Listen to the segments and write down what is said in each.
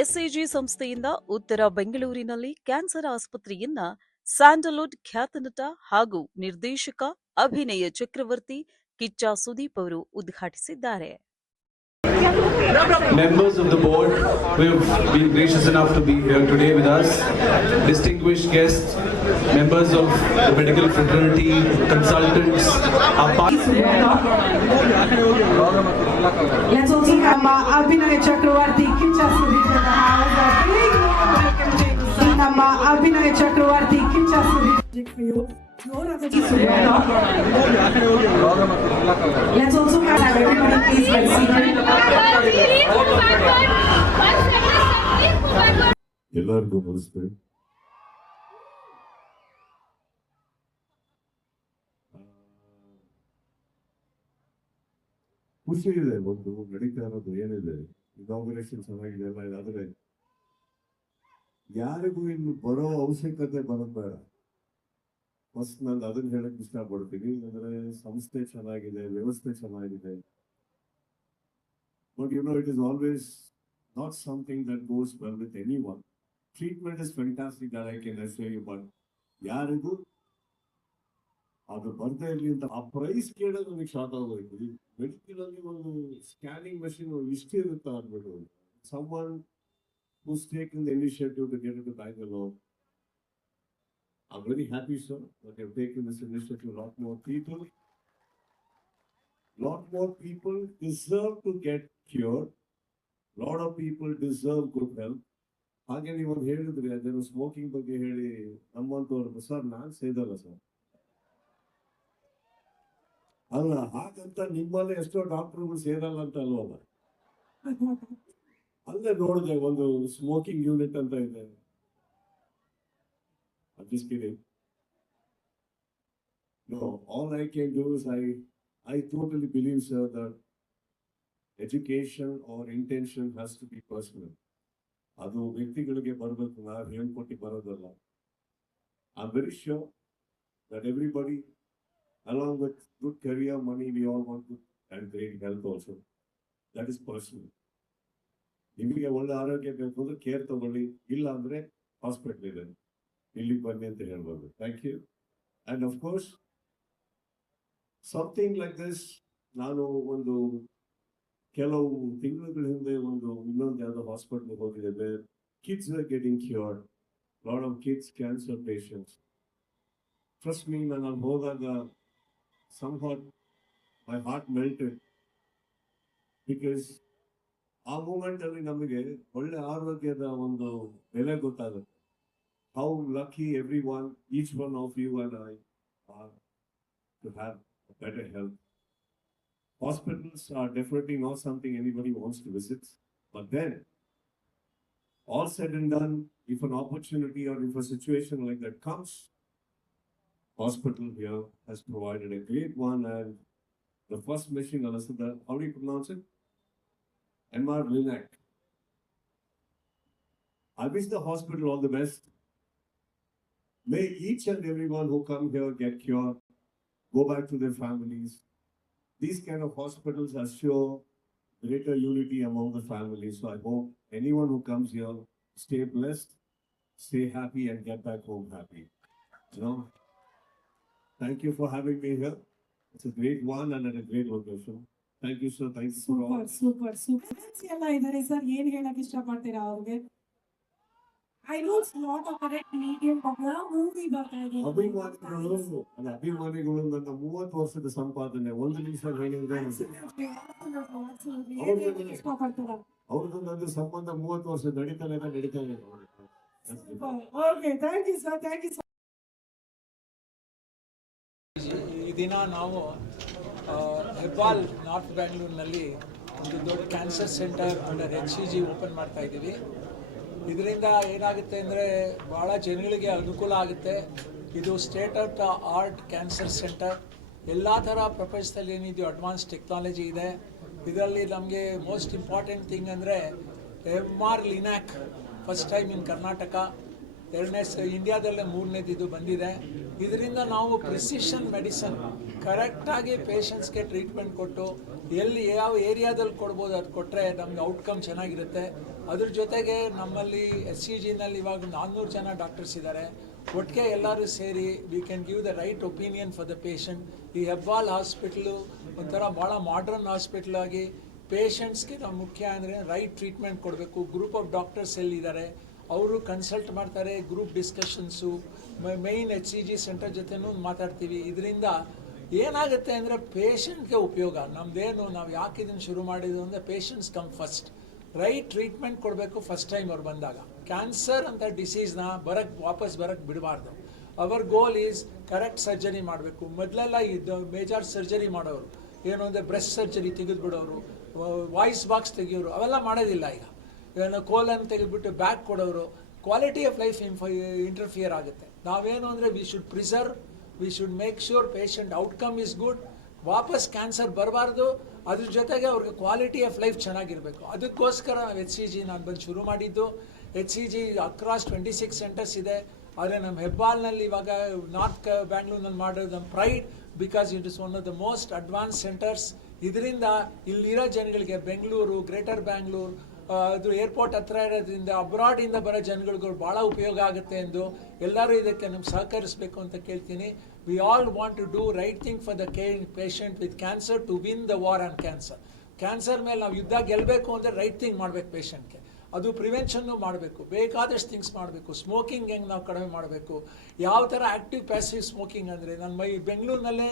ಎಸ್ಎಜಿ ಸಂಸ್ಥೆಯಿಂದ ಉತ್ತರ ಬೆಂಗಳೂರಿನಲ್ಲಿ ಕ್ಯಾನ್ಸರ್ ಆಸ್ಪತ್ರೆಯನ್ನ ಸ್ಯಾಂಡಲ್ವುಡ್ ಖ್ಯಾತ ನಟ ಹಾಗೂ ನಿರ್ದೇಶಕ ಅಭಿನಯ ಚಕ್ರವರ್ತಿ ಕಿಚ್ಚ ಸುದೀಪ್ ಅವರು ಉದ್ಘಾಟಿಸಿದ್ದಾರೆ. Members of the board who have been gracious enough to be here today with us, distinguished guests, members of the medical fraternity, consultants, Let's also have Abhinay Chakravarti, Kicha Sudeep in the house. Abhinay Chakravarti, Kicha Sudeep for you. Let's also have everybody please get seated. ಎಲ್ಲರಿಗೂ ನಮಸ್ತೆ. ಖುಷಿ ಇದೆ, ಒಂದು ನಡೀತಾ ಇರೋದು ಏನಿದೆ, inauguration ಚೆನ್ನಾಗಿದೆ ಎಲ್ಲ. ಆದರೆ ಯಾರಿಗೂ ಇನ್ನು ಬರೋ ಅವಶ್ಯಕತೆ ಬರೋದು ಬೇಡ. ಫಸ್ಟ್ ನಾನು ಅದನ್ನ ಹೇಳಕ್ ಇಷ್ಟಪಡ್ತೀನಿ. ಅಂದ್ರೆ ಸಂಸ್ಥೆ ಚೆನ್ನಾಗಿದೆ, ವ್ಯವಸ್ಥೆ ಚೆನ್ನಾಗಿದೆ. But it is always not something that goes well with anyone. Treatment is fantastic, that I can assure you, but ಯಾರಿಗೂ ಅದು ಬರ್ತಾ ಇರಲಿ ಅಂತ ಆ ಪ್ರೈಸ್ ಕೇಳೋದು ನನಗೆ ಶಾಕ್ ಆಗೋಯ್ತು. ಮೆಡಿಕಲ್ ಅಲ್ಲಿ ಒಂದು ಸ್ಕ್ಯಾನಿಂಗ್ ಮಷಿನ್ ಇಷ್ಟ ಇರುತ್ತಾ ಅಂದ್ಬಿಟ್ಟು, someone who's taken the initiative to get into Bangalore. I'm very happy, sir, that you've taken this initiative. A lot more people deserve to get cured. A lot of people deserve good health. ಹಾಗೆ ನೀವು ಒಂದು ಹೇಳಿದ್ರಿ, ಅದನ್ನು smoking ಬಗ್ಗೆ ಹೇಳಿ ನಮ್ಮಂತವ್ರು. Sir ನಾನು ಸೇದಲ್ಲ sir, ಅಲ್ಲ ಹಾಗಂತ ನಿಮ್ಮಲ್ಲೇ ಎಷ್ಟೋ ಡಾಕ್ಟರ್ಗಳು ಸೇರಲ್ಲ ಅಂತ ಅಲ್ವಲ್ಲ. ಅಲ್ಲೇ ನೋಡಿದೆ ಒಂದು ಸ್ಮೋಕಿಂಗ್ ಯೂನಿಟ್ ಅಂತ ಇದೆ. I'm just kidding. No, all I can do is I totally believe, sir, that education or intention has to be personal. ಅದು ವ್ಯಕ್ತಿಗಳಿಗೆ ಬರಬೇಕು, ನಾವು ಹೇಳ್ಕೊಟ್ಟು ಬರೋದಲ್ಲ. I'm very sure that everybody, along with good career, money, we all want good and great health also. That is personal. ನಿಮಗೆ ಒಳ್ಳೆ ಆರೋಗ್ಯ ಬೇಕು ಅಂದ್ರೆ ಕೇರ್ ತಗೊಳ್ಳಿ, ಇಲ್ಲ ಅಂದ್ರೆ ಹಾಸ್ಪಿಟಲ್ ಇದೆ, ಇಲ್ಲಿಗೆ ಬನ್ನಿ ಅಂತ ಹೇಳ್ಬೋದು. Thank you. And of course something like this, ನಾನು ಒಂದು ಕೆಲವು ತಿಂಗಳ ಹಿಂದೆ ಇನ್ನೊಂದು ಯಾವುದೋ ಹಾಸ್ಪಿಟಲ್ಗೆ ಹೋಗಿದ್ದೆ. Kids are getting cured, lot of kids cancer patients. Trust me, ನಾನು ಅಲ್ಲಿ ಹೋದಾಗ somewhat my heart melted, because ಆ ಮೂಮೆಂಟ್ ಅಲ್ಲಿ ನಮಗೆ ಒಳ್ಳೆ ಆರೋಗ್ಯದ ಒಂದು ಬೆಲೆ ಗೊತ್ತಾಗುತ್ತೆ. How lucky everyone, each one of you and I are to have a better health. Hospitals are definitely not something anybody wants to visit. But then, all said and done, if an opportunity or if a situation like that comes, hospital here has provided a great one. And the first machine, how do you pronounce it? MR Linac. I wish the hospital all the best. May each and everyone who come here get cured, go back to their families. These kind of hospitals assure greater unity among the families. So I hope anyone who comes here stay blessed, stay happy, and get back home happy. You know, thank you for having me here. It's a great one and at a great location. Thank you, sir. Thanks for all. Super. ಎಲ್ಲ ಇದ್ದಾರೆ sir, ಏನ್ ಹೇಳಕ್ ಇಷ್ಟಪಡ್ತೀರಾ ಅವ್ರಿಗೆ? I know it's not a correct medium, but movie ಬರ್ತಾ ಇದೆ. ಅಭಿಮಾನಿಗಳು ನನ್ನ 30 ವರ್ಷದ ಸಂಪಾದನೆ ಒಂದು ನಿಮಿಷ ಹೇಳಿದ್ರೆ ಇಷ್ಟಪಡ್ತೀರಾ? ಅವ್ರದ್ದು ನನ್ನ ಸಂಬಂಧ 30 ವರ್ಷ ನಡೀತಾನೆ ಇದೆ. Okay, thank you sir. ಈ ದಿನ ನಾವು ಹೆಬ್ಬಾಲ್ ನಾರ್ತ್ ಬ್ಯಾಂಗ್ಳೂರಿನಲ್ಲಿ ಒಂದು ದೊಡ್ಡ cancer centre under HCG open ಮಾಡ್ತಾ ಇದ್ದೀವಿ. ಇದರಿಂದ ಏನಾಗುತ್ತೆ ಅಂದರೆ ಭಾಳ ಜನಗಳಿಗೆ ಅನುಕೂಲ ಆಗುತ್ತೆ. ಇದು state of art cancer centre. ಎಲ್ಲ ಥರ ಪ್ರಪಂಚದಲ್ಲಿ ಏನಿದೆಯೋ ಅಡ್ವಾನ್ಸ್ ಟೆಕ್ನಾಲಜಿ ಇದೆ. ಇದರಲ್ಲಿ ನಮಗೆ ಮೋಸ್ಟ್ ಇಂಪಾರ್ಟೆಂಟ್ ಥಿಂಗ್ ಅಂದರೆ MR Linac first time in Karnataka, ಇಂಡಿಯಾದಲ್ಲೇ 3ನೇದು ಬಂದಿದೆ. ಇದರಿಂದ ನಾವು ಪ್ರಿಸಿಷನ್ ಮೆಡಿಸನ್ ಕರೆಕ್ಟಾಗಿ ಪೇಷಂಟ್ಸ್ಗೆ ಟ್ರೀಟ್ಮೆಂಟ್ ಕೊಟ್ಟು ಎಲ್ಲಿ ಯಾವ ಏರಿಯಾದಲ್ಲಿ ಕೊಡ್ಬೋದು ಅದು ಕೊಟ್ಟರೆ ನಮ್ಗೆ ಔಟ್ಕಮ್ ಚೆನ್ನಾಗಿರುತ್ತೆ. ಅದ್ರ ಜೊತೆಗೆ ನಮ್ಮಲ್ಲಿ SCGನಲ್ಲಿ ಇವಾಗ 400 ಜನ ಡಾಕ್ಟರ್ಸ್ ಇದ್ದಾರೆ. ಒಟ್ಟಿಗೆ ಎಲ್ಲರೂ ಸೇರಿ we can give the right opinion for the patient. ಈ ಹೆಬ್ಬಾಲ್ ಹಾಸ್ಪಿಟ್ಲು ಒಂಥರ ಭಾಳ ಮಾಡ್ರನ್ ಹಾಸ್ಪಿಟ್ಲ್ ಆಗಿ ಪೇಷಂಟ್ಸ್ಗೆ ನಾವು ಮುಖ್ಯ ಅಂದರೆ ರೈಟ್ ಟ್ರೀಟ್ಮೆಂಟ್ ಕೊಡಬೇಕು. ಗ್ರೂಪ್ ಆಫ್ ಡಾಕ್ಟರ್ಸ್ ಎಲ್ಲಿದ್ದಾರೆ ಅವರು ಕನ್ಸಲ್ಟ್ ಮಾಡ್ತಾರೆ, group discussions, main HCG centre ಜೊತೆನೂ ಮಾತಾಡ್ತೀವಿ. ಇದರಿಂದ ಏನಾಗುತ್ತೆ ಅಂದರೆ ಪೇಷಂಟ್ಗೆ ಉಪಯೋಗ. ನಮ್ಮದೇನು ನಾವು ಯಾಕೆ ಇದನ್ನು ಶುರು ಮಾಡಿದ್ದು ಅಂದರೆ patients come first. Right treatment ಕೊಡಬೇಕು ಫಸ್ಟ್ ಟೈಮ್ ಅವ್ರು ಬಂದಾಗ. ಕ್ಯಾನ್ಸರ್ ಅಂತ ಡಿಸೀಸ್ನ ವಾಪಸ್ ಬರಕ್ಕೆ ಬಿಡಬಾರ್ದು. Our goal is correct surgery ಮಾಡಬೇಕು. ಮೊದಲೆಲ್ಲ ಇದು ಮೇಜರ್ ಸರ್ಜರಿ ಮಾಡೋರು, ಏನು ಅಂದರೆ ಬ್ರೆಸ್ಟ್ ಸರ್ಜರಿ ತೆಗೆದುಬಿಡೋರು, ವಾಯ್ಸ್ ಬಾಕ್ಸ್ ತೆಗಿಯೋರು, ಅವೆಲ್ಲ ಮಾಡೋದಿಲ್ಲ ಈಗ. ಏನು ಕೋಲನ್ ತೆಗೆದುಬಿಟ್ಟು ಬ್ಯಾಕ್ ಕೊಡೋರು. ಕ್ವಾಲಿಟಿ ಆಫ್ ಲೈಫ್ ಇಂಟರ್ಫಿಯರ್ ಆಗುತ್ತೆ. ನಾವೇನು ಅಂದರೆ we should preserve, we should make sure patient outcome is good. ವಾಪಸ್ ಕ್ಯಾನ್ಸರ್ ಬರಬಾರ್ದು. ಅದ್ರ ಜೊತೆಗೆ ಅವ್ರಿಗೆ ಕ್ವಾಲಿಟಿ ಆಫ್ ಲೈಫ್ ಚೆನ್ನಾಗಿರಬೇಕು. ಅದಕ್ಕೋಸ್ಕರ ನಾವು HCG ನಾನು ಬಂದು ಶುರು ಮಾಡಿದ್ದು. HCG ಅಕ್ರಾಸ್ 26 ಸೆಂಟರ್ಸ್ ಇದೆ. ಆದರೆ ನಮ್ಮ ಹೆಬ್ಬಾಲ್ನಲ್ಲಿ ಇವಾಗ ನಾರ್ತ್ ಬ್ಯಾಂಗ್ಳೂರ್ನಲ್ಲಿ ಮಾಡೋದು ನಮ್ಮ pride, because it is one of the most advance centres. ಇದರಿಂದ ಇಲ್ಲಿರೋ ಜನಗಳಿಗೆ ಬೆಂಗಳೂರು, ಗ್ರೇಟರ್ ಬ್ಯಾಂಗ್ಳೂರು, ಅದು ಏರ್ಪೋರ್ಟ್ ಹತ್ರ ಇರೋದ್ರಿಂದ ಅಬ್ರಾಡಿಂದ ಬರೋ ಜನಗಳಿಗೂ ಭಾಳ ಉಪಯೋಗ ಆಗುತ್ತೆ ಎಂದು ಎಲ್ಲರೂ ಇದಕ್ಕೆ ನಮ್ಗೆ ಸಹಕರಿಸಬೇಕು ಅಂತ ಕೇಳ್ತೀನಿ. We all want to do right thing for the patient with cancer to win the war on cancer. Cancer ಮೇಲೆ ನಾವು ಯುದ್ಧ ಗೆಲ್ಲಬೇಕು ಅಂದರೆ ರೈಟ್ ಥಿಂಗ್ ಮಾಡಬೇಕು ಪೇಷಂಟ್ಗೆ. ಅದು ಪ್ರಿವೆನ್ಷನ್ನು ಮಾಡಬೇಕು, ಬೇಕಾದಷ್ಟು ಥಿಂಗ್ಸ್ ಮಾಡಬೇಕು. ಸ್ಮೋಕಿಂಗ್ ಹೆಂಗೆ ನಾವು ಕಡಿಮೆ ಮಾಡಬೇಕು, ಯಾವ ಥರ ಆ್ಯಕ್ಟಿವ್ ಪ್ಯಾಸಿವ್ ಸ್ಮೋಕಿಂಗ್ ಅಂದರೆ ನನ್ನ ಬೆಂಗಳೂರಿನಲ್ಲೇ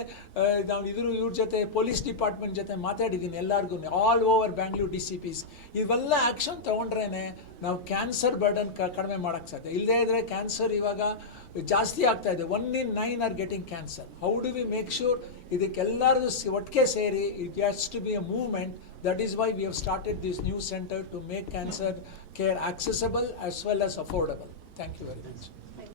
ನಾವು ಇವ್ರ ಜೊತೆ ಪೊಲೀಸ್ ಡಿಪಾರ್ಟ್ಮೆಂಟ್ ಜೊತೆ ಮಾತಾಡಿದ್ದೀನಿ ಎಲ್ಲರಿಗೂ, ಆಲ್ ಓವರ್ ಬ್ಯಾಂಗ್ಳೂರ್ DCPs. ಇವೆಲ್ಲ ಆ್ಯಕ್ಷನ್ ತೊಗೊಂಡ್ರೇ ನಾವು ಕ್ಯಾನ್ಸರ್ ಬರ್ಡನ್ ಕಡಿಮೆ ಮಾಡೋಕ್ಕೆ ಸಾಧ್ಯ. ಇಲ್ಲದೇ ಇದ್ದರೆ ಕ್ಯಾನ್ಸರ್ ಇವಾಗ ಜಾಸ್ತಿ ಆಗ್ತಾ ಇದೆ. 1 in 9 are getting cancer. How do we make sure ಇದಕ್ಕೆಲ್ಲರದು ಒಟ್ಟಿಗೆ ಸೇರಿ it has to be a movement. That is why we have started this new center to make cancer care accessible as well as affordable. Thank you very much.